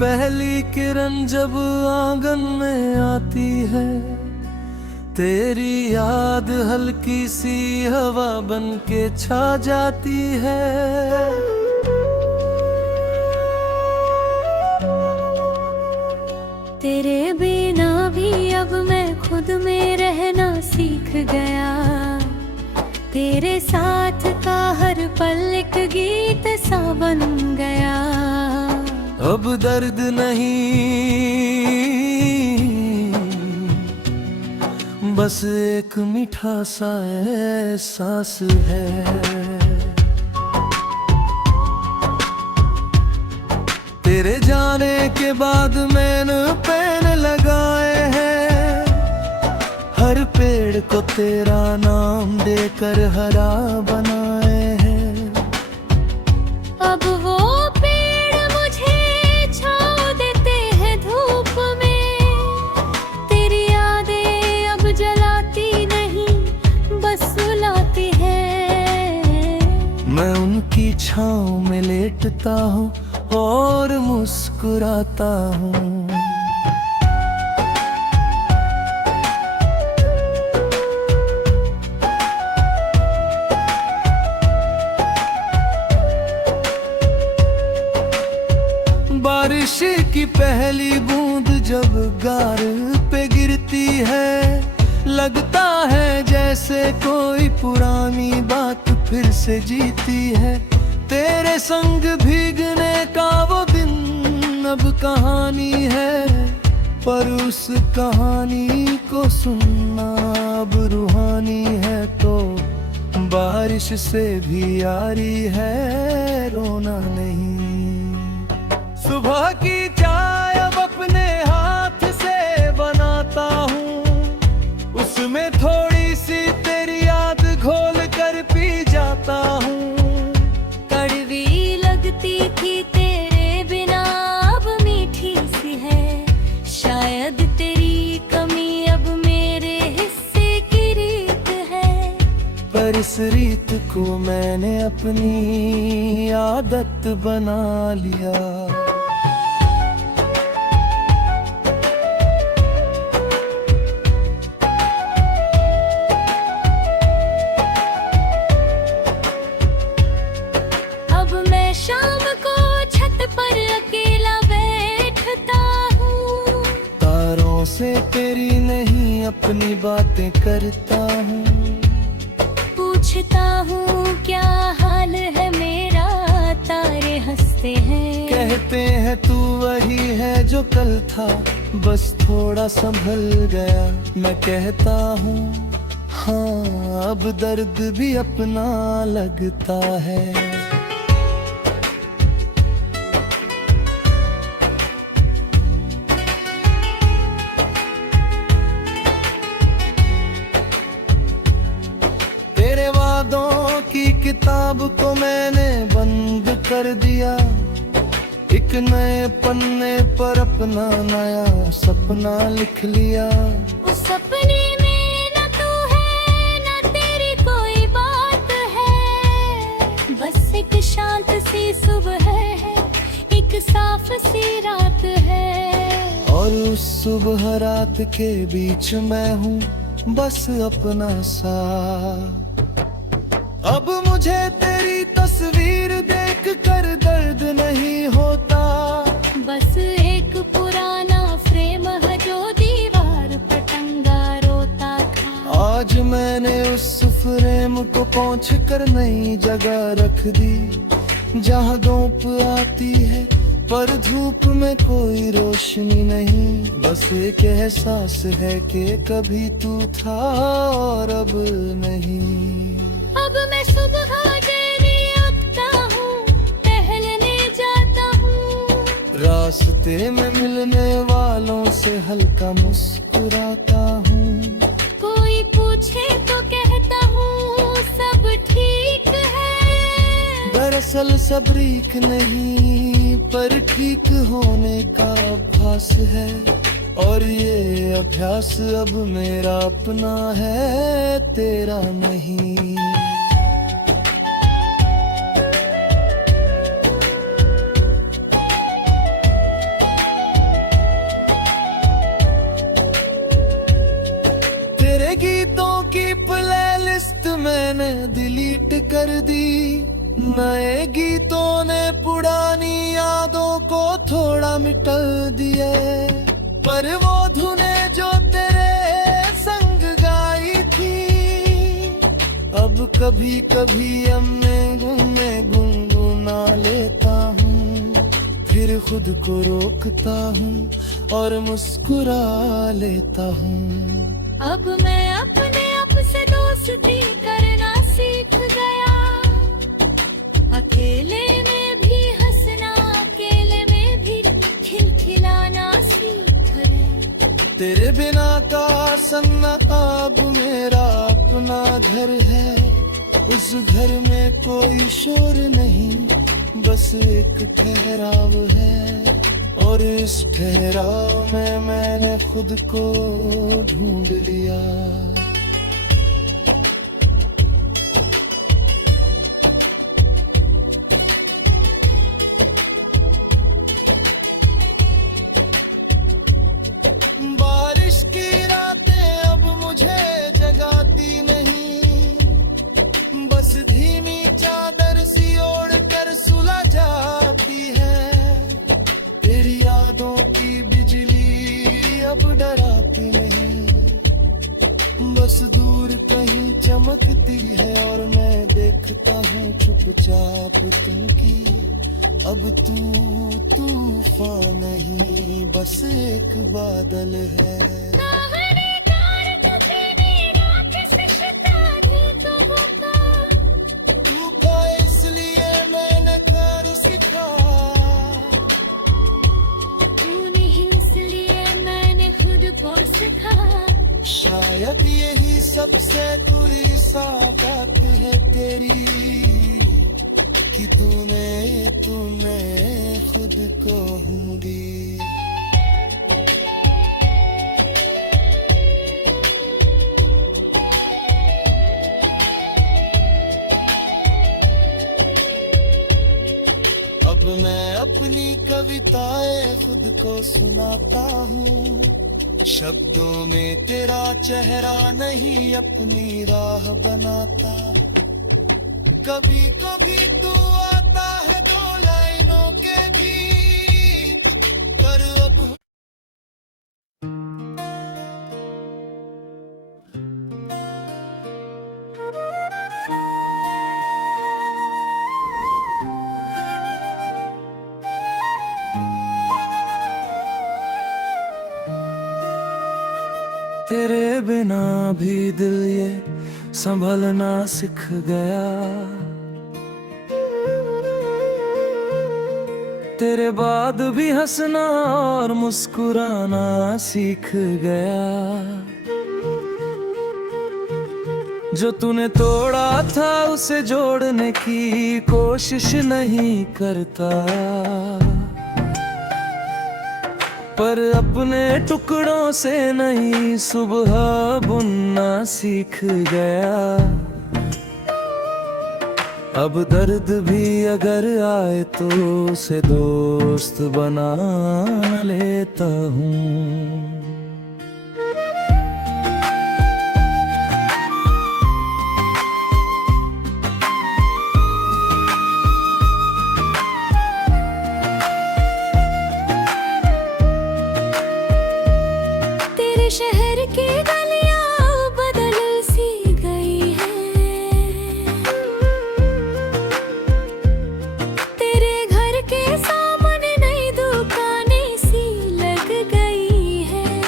पहली किरण जब आंगन में आती है, तेरी याद हल्की सी हवा बन के छा जाती है। तेरे बिना भी अब मैं खुद में रहना सीख गया। तेरे साथ का हर पल एक गीत सा बन गया। अब दर्द नहीं, बस एक मीठा सा एहसास है। तेरे जाने के बाद मैंने पेन लगाए हैं, हर पेड़ को तेरा नाम देकर हरा बनाए हैं। अब वो पेड़ मुझे छाँव देते हैं धूप में। तेरी यादें अब जलाती नहीं, बस सुलाती है। मैं उनकी छाँव में लेटता हूँ और मुस्कुराता हूँ। बारिश की पहली बूंद जब गार पे गिरती है, लगता है जैसे कोई पुरानी बात फिर से जीती है। तेरे संग भीगने का वो दिन अब कहानी है, पर उस कहानी को सुनना अब रूहानी है। तो बारिश से भी यारी है, रोना नहीं। सुबह की चाय अब अपने हाथ से बनाता हूँ, उसमें थोड़ी सी तेरी याद घोल कर पी जाता हूँ। कड़वी लगती थी तेरे बिना अब मीठी सी है। शायद तेरी कमी अब मेरे हिस्से की रीत है। पर इस रीत को मैंने अपनी आदत बना लिया। अब मैं शाम को छत पर अकेला बैठता हूँ, तारों से तेरी नहीं अपनी बातें करता हूँ। पूछता हूँ क्या हाल है मेरा, तारे हंसते हैं। कहते हैं तू वही है जो कल था, बस थोड़ा संभल गया। मैं कहता हूँ हाँ, अब दर्द भी अपना लगता है। तेरे वादों की किताब को मैंने बंद कर दिया, एक नए पन्ने पर अपना नया सपना लिख लिया। उस सपने में न तू है न तेरी कोई बात है, बस एक शांत सी सुबह है, एक साफ सी रात है। और उस सुबह रात के बीच मैं हूँ बस अपना सा। अब मुझे तेरी तस्वीर देख कर दर्द नहीं होता, बस एक पुराना फ्रेम है जो दीवार पर टंगा रोता था। आज मैंने उस फ्रेम को पोंछ कर नई जगह रख दी, जहाँ धूप आती है पर धूप में कोई रोशनी नहीं। बस एक एहसास है कि कभी तू था और अब नहीं। अब मैं सुबह डेली उठता हूँ, टहलने जाता हूँ, रास्ते में मिलने वालों से हल्का मुस्कुराता हूँ। कोई पूछे तो कहता हूँ सब ठीक है। दरअसल सबरीक नहीं पर ठीक होने का अभ्यास है, और ये अभ्यास अब मेरा अपना है, तेरा नहीं। कर दी। नए गीतों ने पुरानी यादों को थोड़ा मिटल दिए, पर वो धुनें जो तेरे संग गाई थी, अब कभी कभी मैं गुनगुना लेता हूँ। फिर खुद को रोकता हूँ और मुस्कुरा लेता हूँ। अब मैं अपने आप से दोस्ती करना सीख गया, अकेले में भी हंसना, अकेले में भी खिलखिलाना सीख गया। तेरे बिना का सन्ना अब मेरा अपना घर है। उस घर में कोई शोर नहीं, बस एक ठहराव है, और इस ठहराव में मैंने खुद को ढूंढ लिया। बारिश की रातें अब मुझे जगाती नहीं, बस धीमी चादर सी ओढ़ कर सुला जाती है। तेरी यादों की बिजली अब डराती नहीं, बस दूर कहीं चमकती है, और मैं देखता हूँ चुपचाप तुमकी। अब तू तूफान नहीं, बस एक बादल है। इसलिए मैंने कर सीखा, मैंने खुद को सिखा। शायद यही सबसे बुरी सादत है तेरी, कि तूने खुद को ढूंढी। अब मैं अपनी कविताएं खुद को सुनाता हूँ, शब्दों में तेरा चेहरा नहीं अपनी राह बनाता। कभी कभी तू आता है दो लाइनों के बीच, पर अब तेरे बिना भी दिल ये संभलना सीख गया। तेरे बाद भी हंसना और मुस्कुराना सीख गया। जो तूने तोड़ा था उसे जोड़ने की कोशिश नहीं करता, पर अपने टुकड़ों से नई सुबह बुनना सीख गया। अब दर्द भी अगर आए तो उसे दोस्त बना लेता हूँ। शहर की गलियां बदल सी गई हैं, तेरे घर के सामने नई दुकानें सी लग गई हैं।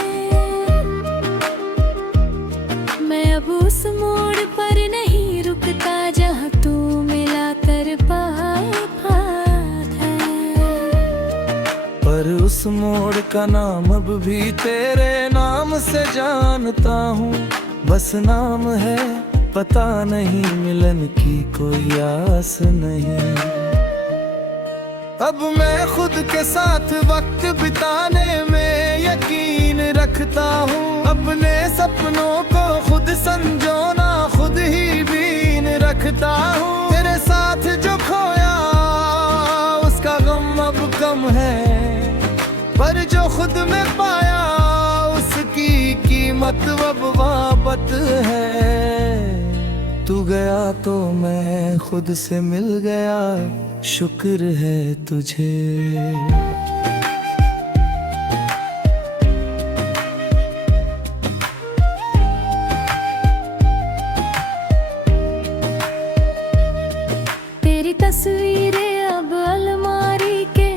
मैं अब उस मोड़ पर नहीं रुकता जहाँ तू मिला कर पाता था, पर उस मोड़ का नाम अब भी तेरे नाम से जानता हूँ। बस नाम है, पता नहीं मिलन की कोई आस नहीं। अब मैं खुद के साथ वक्त बिताने में यकीन रखता हूँ। अपने सपनों को खुद संजोना खुद ही बीन रखता हूँ। तेरे साथ जो खोया उसका गम अब कम है, पर जो खुद में पाया उसकी कीमत अब वाबत है। तू गया तो मैं खुद से मिल गया, शुक्र है तुझे। तेरी तस्वीरें अब अलमारी के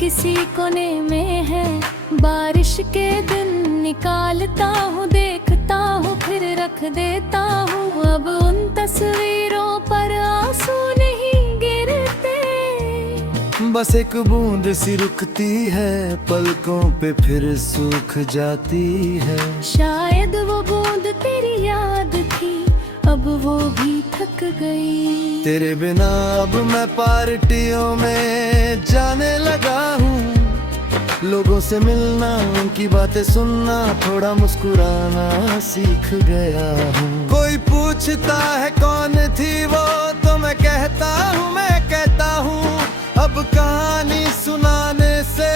किसी कोने में है। बारिश के दिन निकालता हूँ, देखता हूँ, फिर रख देता हूँ। अब उन तस्वीरों पर आंसू नहीं गिरते। बस एक बूंद सी रुकती है, पलकों पे फिर सूख जाती है। शायद वो बूंद तेरी याद थी, अब वो भी थक गई। तेरे बिना अब मैं पार्टियों में जाने लगा हूँ। लोगों से मिलना, उनकी बातें सुनना, थोड़ा मुस्कुराना सीख गया हूँ। कोई पूछता है कौन थी वो, तो मैं कहता हूँ अब कहानी सुनाने से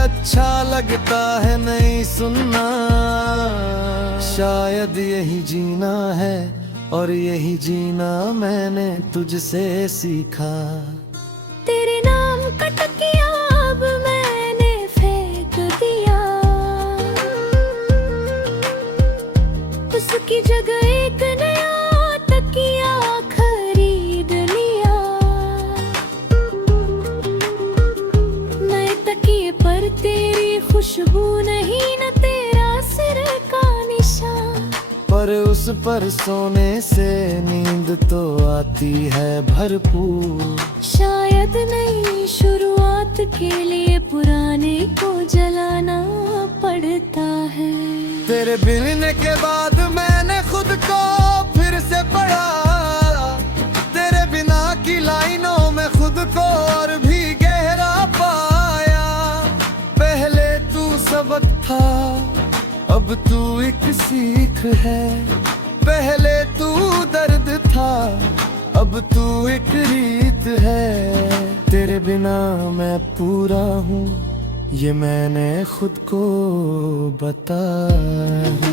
अच्छा लगता है नहीं सुनना। शायद यही जीना है, और यही जीना मैंने तुझसे सीखा। तेरे नाम का तकिया अब मैंने फेंक दिया, उसकी जगह एक नया तकिया खरीद लिया। नए तकिए पर तेरी खुशबू नहीं, न तेरा सिर का निशान। पर उस पर सोने से नींद तो आती है भरपूर। शायद नई शुरुआत के लिए पुराने को जलाना पड़ता है। तेरे मिलने के बाद मैंने खुद को फिर से पढ़ा, तेरे बिना की लाइनों में खुद को और भी गहरा पाया। पहले तू सबक था, अब तू एक सीख है। पहले तू दर्द था, अब तू एक रीत है। तेरे बिना मैं पूरा हूँ, ये मैंने खुद को बताया।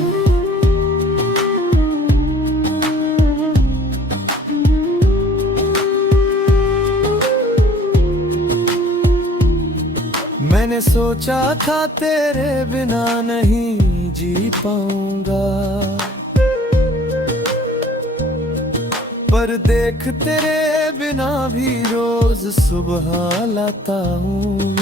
मैंने सोचा था तेरे बिना नहीं जी पाऊंगा, पर देख तेरे बिना भी रोज सुबह लाता हूँ।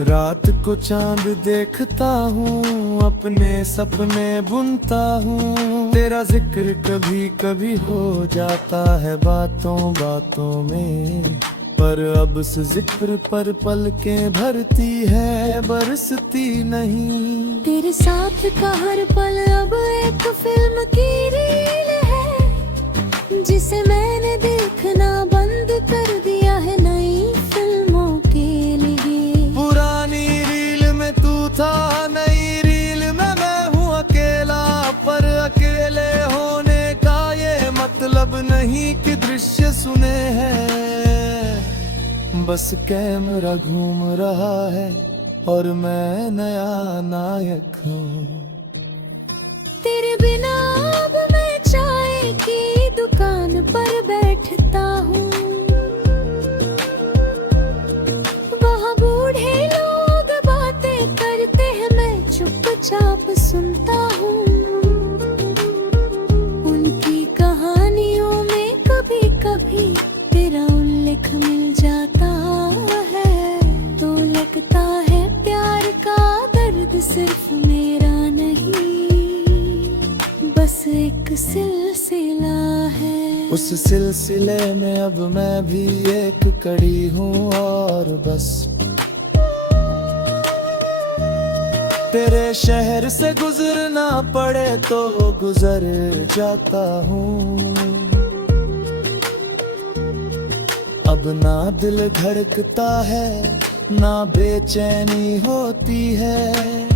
रात को चांद देखता हूँ, अपने सपने बुनता हूँ। तेरा जिक्र कभी कभी हो जाता है बातों बातों में, पर अब उस जिक्र पर पलकें भरती है, बरसती नहीं। तेरे साथ का हर पल अब एक फिल्म की रील है, जिसे मैंने देखना बंद कर दिया है नई फिल्मों के लिए। पुरानी रील में तू था, नई रील में मैं हूँ अकेला। पर अकेले होने का ये मतलब नहीं कि दृश्य सुने हैं। बस कैमरा घूम रहा है और मैं नया नायक हूँ। तेरे बिना अब मैं चाय की दुकान पर बैठता हूँ। वहाँ बूढ़े लोग बातें करते हैं, मैं चुपचाप सुनता हूँ। उनकी कहानियों में कभी कभी तेरा उल्लेख मिल जाता है, तो लगता है प्यार का दर्द सिर्फ मेरा नहीं, बस एक सिलसिला है। उस सिलसिले में अब मैं भी एक कड़ी हूँ और बस। तेरे शहर से गुजरना पड़े तो गुजर जाता हूँ। अब ना दिल धड़कता है, ना बेचैनी होती है।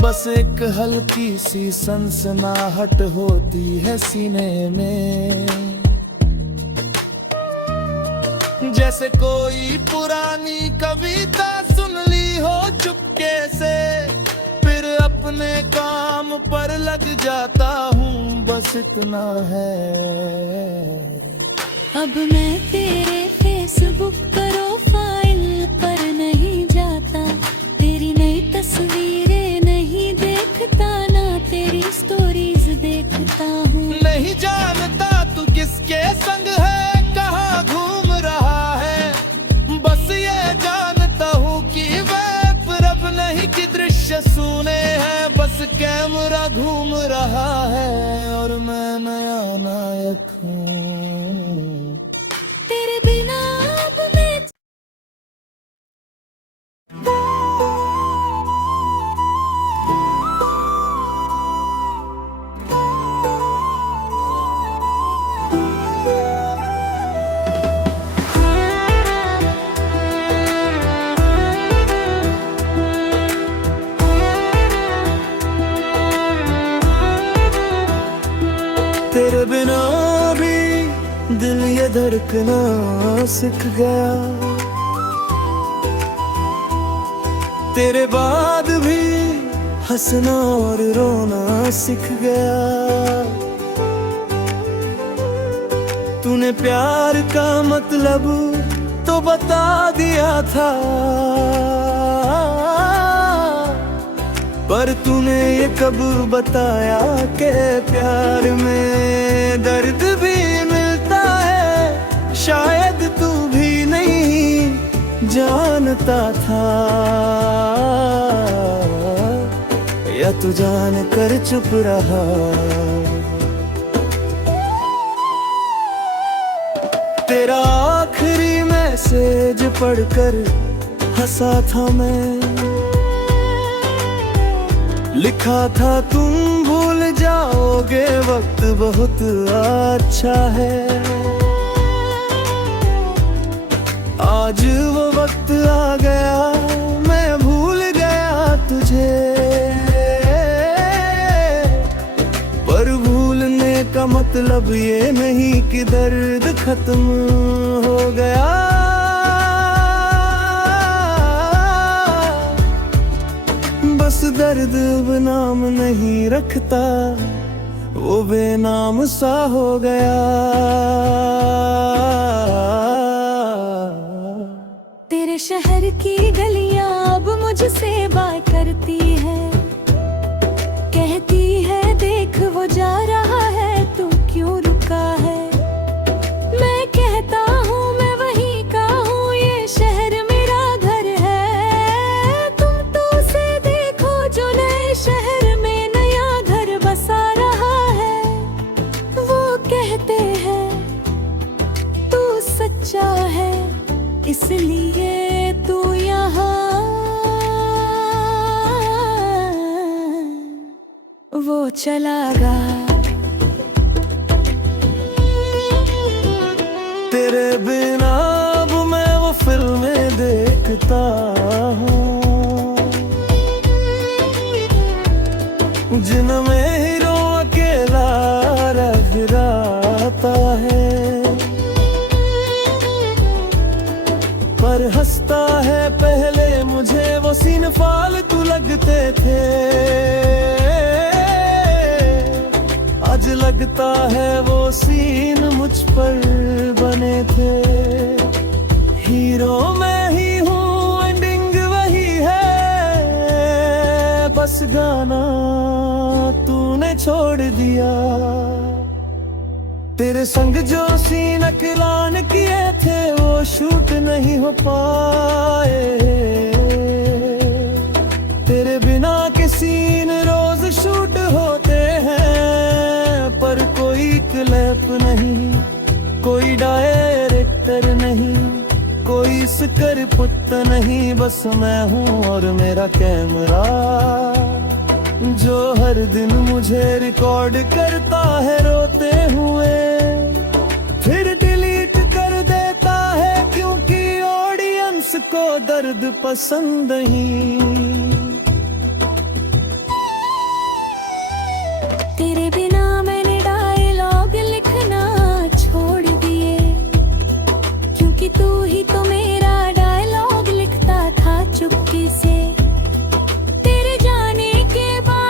बस एक हल्की सी सनसनाहट होती है सीने में, जैसे कोई पुरानी कविता सुन ली हो चुपके से, फिर अपने काम पर लग जाता हूँ, बस इतना है। अब मैं तेरे फेसबुक प्रोफाइल पर नहीं जाता, तेरी नई तस्वीरें नहीं देखता, ना तेरी स्टोरीज देखता हूँ। नहीं जानता तू किसके संग है, कहाँ घूम रहा है, बस ये जानता हूँ कि वेब पर अब नहीं कि दृश्य सुने हैं, बस कैमरा घूम रहा है और मैं नया नायक हूँ। तेरे बिना अब मैं तेरे बिना भी दिल ये धड़कना सीख गया, तेरे बाद भी हंसना और रोना सीख गया। तूने प्यार का मतलब तो बता दिया था, पर तूने ये कब बताया कि प्यार में दर्द भी मिलता है, शायद तू भी नहीं जानता था, या तू जान कर चुप रहा। तेरा आखिरी मैसेज पढ़कर हंसा था मैं, लिखा था तुम भूल जाओगे वक्त बहुत अच्छा है। आज वो वक्त आ गया, मैं भूल गया तुझे, पर भूलने का मतलब ये नहीं कि दर्द खत्म हो गया। बस दर्द अब नाम नहीं रखता, वो बेनाम सा हो गया। तेरे शहर की गलियां अब मुझसे बात करती है, कहती है देख वो जा रहा है, तू क्यों रुका है। मैं कहता हूँ मैं वहीं का हूँ, ये शहर मेरा घर है, तुम तो उसे देखो जो नए शहर में नया घर बसा रहा है। वो कहते हैं तू सच्चा है, इसलिए तू यहाँ, वो चला गया। तेरे बिना अब मैं वो फिल्में देखता हूँ, जिनमें हीरो अकेला रगड़ाता है, पर हंसता है पहले मुझे वो सीन फालतू लगते थे, आज लगता है वो सीन मुझ पर बने थे। हीरो मैं ही हूँ, एंडिंग वही है, बस गाना तूने छोड़ दिया। तेरे संग जो सीन ऐलान किए थे वो शूट नहीं हो पाए, तेरे बिना के सीन रोज शूट होते हैं, पर कोई क्लिप नहीं, कोई डायरेक्टर नहीं, कोई स्क्रिप्ट नहीं, बस मैं हूँ और मेरा कैमरा, जो हर दिन मुझे रिकॉर्ड करता है रोते हुए, फिर डिलीट कर देता है क्योंकि ऑडियंस को दर्द पसंद नहीं। तेरे बिना मैंने डायलॉग लिखना छोड़ दिए, क्योंकि तू ही तो मेरा डायलॉग लिखता था चुपके से। तेरे जाने के बाद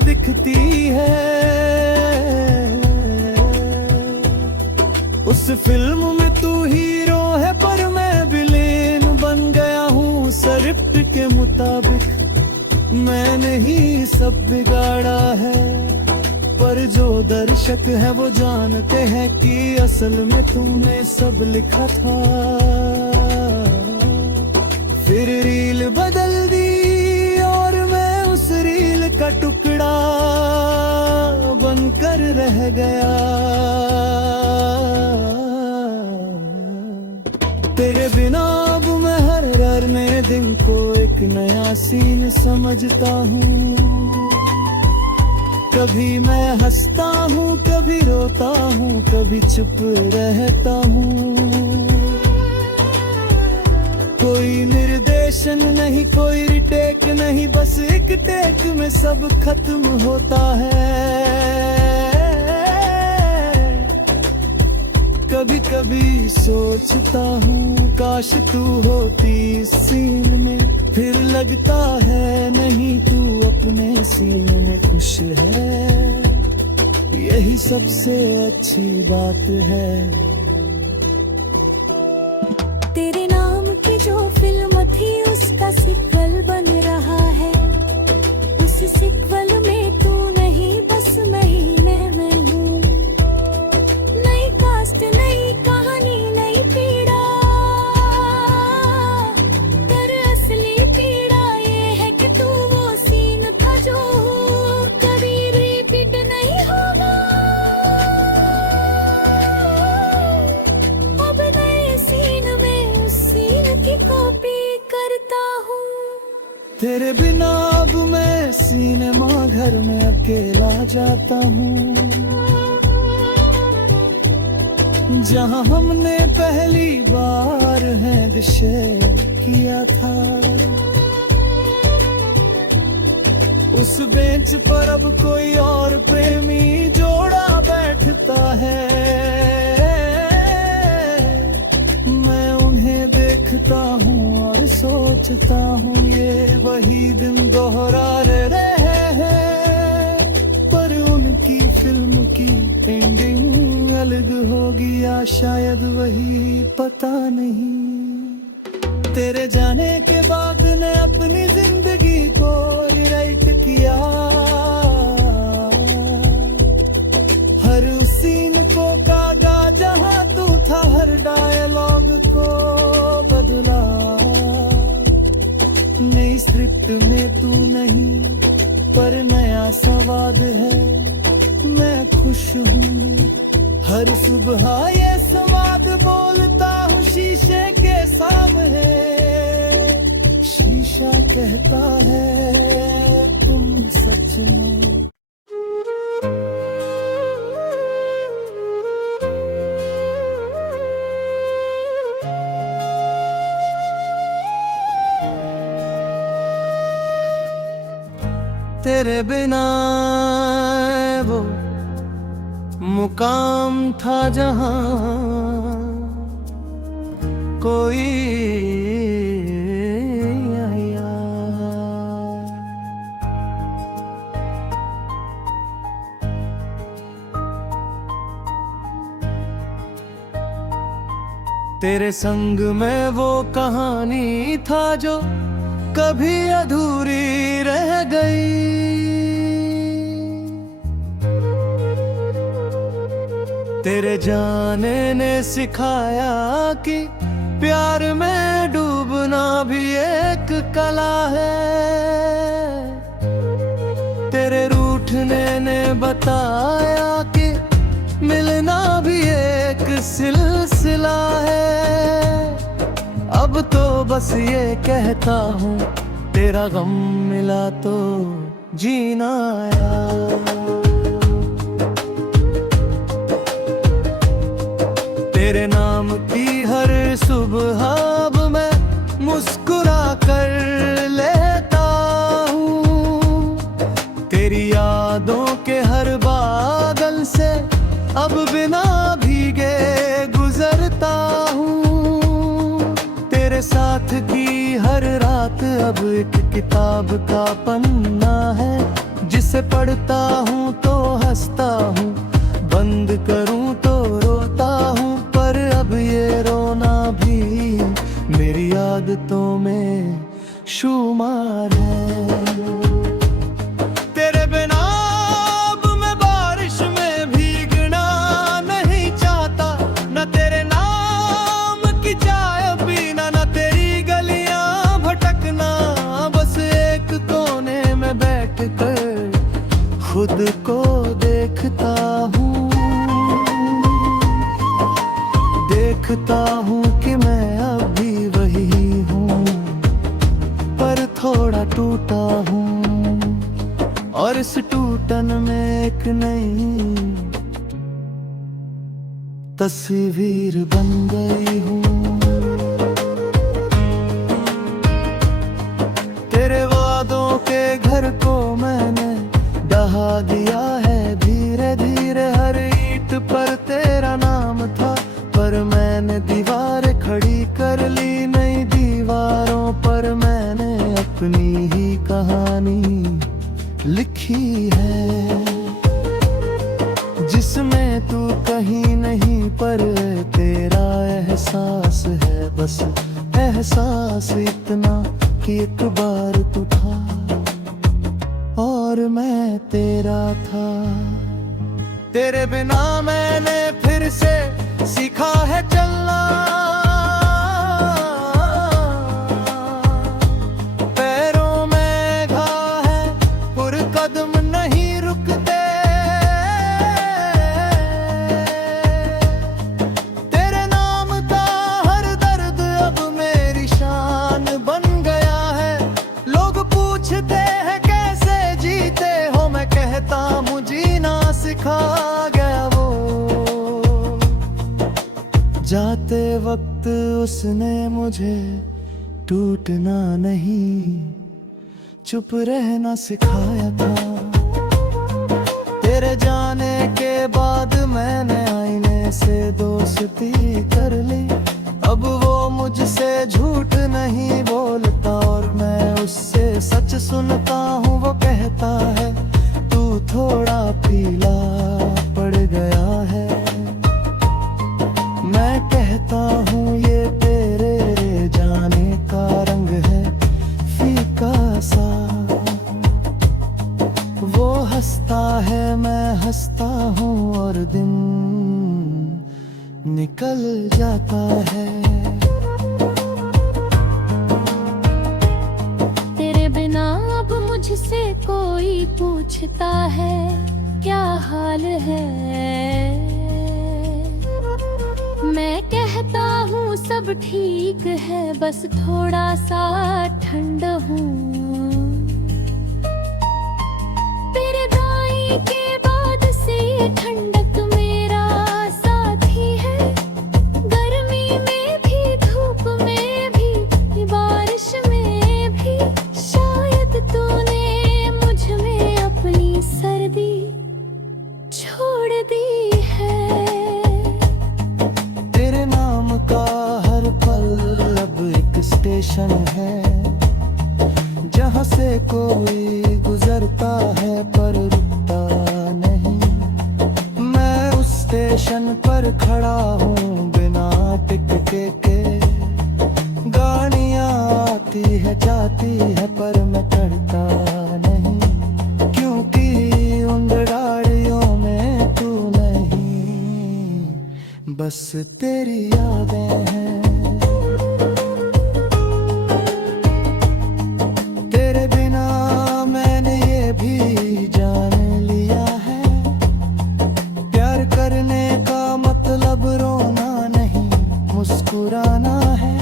दिखती है। उस फिल्म में तू हीरो है पर मैं विलेन बन गया हूँ स्क्रिप्ट के मुताबिक। मैंने ही सब बिगाड़ा है पर जो दर्शक है वो जानते हैं कि असल में तूने सब लिखा था। फिर रील बदल दी और मैं उस रील का टुकड़ा बनकर रह गया। तेरे बिना अब मैं हर नए दिन को एक नया सीन समझता हूँ। कभी मैं हंसता हूँ, कभी रोता हूँ, कभी चुप रहता हूँ। कोई निर्देशन नहीं, कोई रिटेक नहीं, बस एक टेक में सब खत्म होता है। कभी कभी सोचता हूँ काश तू होती इस सीन में, फिर लगता है नहीं तू अपने सीने में खुश है। यही सबसे अच्छी बात है। तेरे नाम की जो फिल्म थी उसका सीक्वल बन रहा है। उस सीक्वल में तू नहीं बस मैं हूँ। नई कास्ट, नई कहानी, नई पीड़ा, पर असली पीड़ा ये है कि तू वो सीन था जो कभी रिपीट नहीं होगा। अब नए सीन में उस सीन की कॉपी करता हूँ। तेरे बिना अब मैं सिनेमा घर में अकेला जाता हूँ। जहाँ हमने पहली बार हैंड शेक किया था, उस बेंच पर अब कोई और प्रेमी जोड़ा बैठता है। मैं उन्हें देखता हूँ और सोचता हूँ ये वही दिन दोहरा रहे हैं। पर उनकी फिल्म की एंडिंग अलग होगी या शायद वही, पता नहीं। तेरे जाने के बाद ने अपनी जिंदगी को रिराइट किया। हर उस सीन को कागा जहां तू था, हर डायलॉग को बदला। नई स्क्रिप्ट में तू नहीं पर नया स्वाद है। मैं खुश हूँ, हर सुबह ये स्वाद बोलता हूँ शीशे के सामने। शीशा कहता है तुम सच में। तेरे बिना वो मुकाम था जहां कोई आया। तेरे संग में वो कहानी था जो कभी अधूरी रह गई। तेरे जाने ने सिखाया कि प्यार में डूबना भी एक कला है। तेरे रूठने ने बताया कि मिलना भी एक सिलसिला है। अब तो बस ये कहता हूँ तेरा गम मिला तो जीना आया। तेरे नाम की हर सुबह अब मैं मुस्कुरा कर लेता हूँ। तेरी यादों के हर बादल से अब बिना भीगे गुजरता हूँ। तेरे साथ की हर रात अब एक किताब का पन्ना है जिस से पढ़ता हूँ तो हंसता हूँ, बंद करूँ तो रोता हूँ, पर अब ये रोना भी मेरी आदतों में शुमार है। तेरे बिना अब मैं बारिश में भीगना नहीं चाहता, न तेरे नाम की चाय पीना, न तेरी गलियां भटकना, बस एक कोने में बैठ कर खुद को देखता हूँ, देखता हूँ कि मैं अभी वही हूँ, पर थोड़ा टूटा हूँ, और इस टूटन में एक नई तस्वीर बन गई हूँ। तेरे वादों के घर को मैंने ढहा दिया है धीरे धीरे, हर ईंट पर तेरा नाम था, पर मैंने दीवार खड़ी कर ली, नई दीवारों पर मैंने अपनी ही कहानी लिखी है, जिसमें तू कहीं नहीं पर तेरा एहसास है, बस एहसास इतना कि एक बार तू था और मैं तेरा था। तेरे बिना मैंने फिर से सीखा है चलना, पैरों में घाव है पर कदम नहीं रुकते, तेरे नाम का हर दर्द अब मेरी शान बन गया है। लोग पूछते हैं कैसे जीते हो, मैं कहता हूँ जीना सिखा गया वो, जाते वक्त उसने मुझे टूटना नहीं चुप रहना सिखाया था। तेरे जाने के बाद मैंने आईने से दोस्ती कर ली, अब वो मुझसे झूठ नहीं बोलता और मैं उससे सच सुनता हूँ। वो कहता है तू थोड़ा पीला पड़ गया है, मैं कहता हूँ ये तेरे जाने का रंग है फीका सा। वो हंसता है मैं हंसता हूँ और दिन निकल जाता है। तेरे बिना अब मुझसे कोई पूछता है क्या हाल है, मैं कहता हूँ सब ठीक है, बस थोड़ा सा ठंड हूँ। तेरे दाई के बाद से ये ठंडक मेरा साथी है, गर्मी में भी धूप में भी बारिश में भी, शायद तूने मुझ में अपनी सर्दी छोड़ दी है। तेरे नाम का हर पल अब एक स्टेशन है, जहाँ से कोई गुजरता है पर रुकता नहीं। मैं उस स्टेशन पर खड़ा हूँ बिना टिकट के, गाड़ियाँ आती है जाती है पर मैं चढ़ता नहीं, क्योंकि उन गाड़ियों में तू नहीं, बस तेरी यादें हैं। तेरे बिना मैंने ये भी जान लिया है, प्यार करने का मतलब रोना नहीं मुस्कुराना है।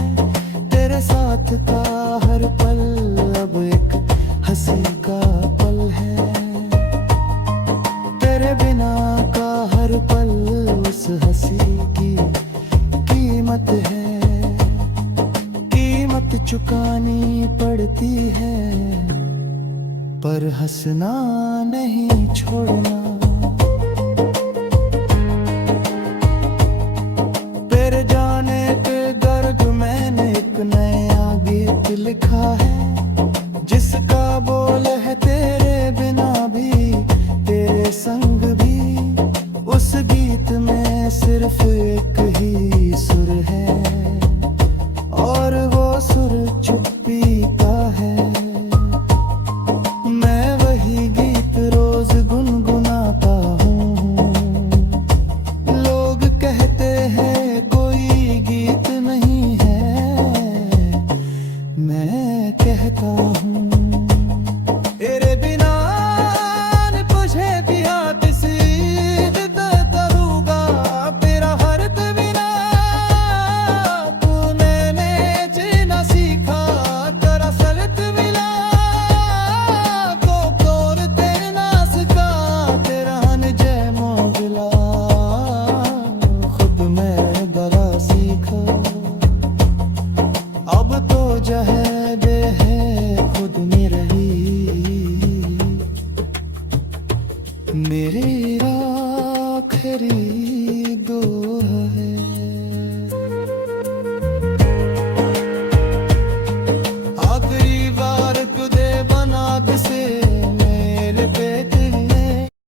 तेरे साथ का हर पल अब एक हंसी का पल है, तेरे बिना का हर पल उस हंसी की कीमत है, कीमत चुकानी पड़ती है, पर हंसना नहीं छोड़ना। तेरे जाने के दर्द मैंने एक नया गीत लिखा है, जिसका बोल है तेरे बिना भी मेरी आखिरी दुआ है।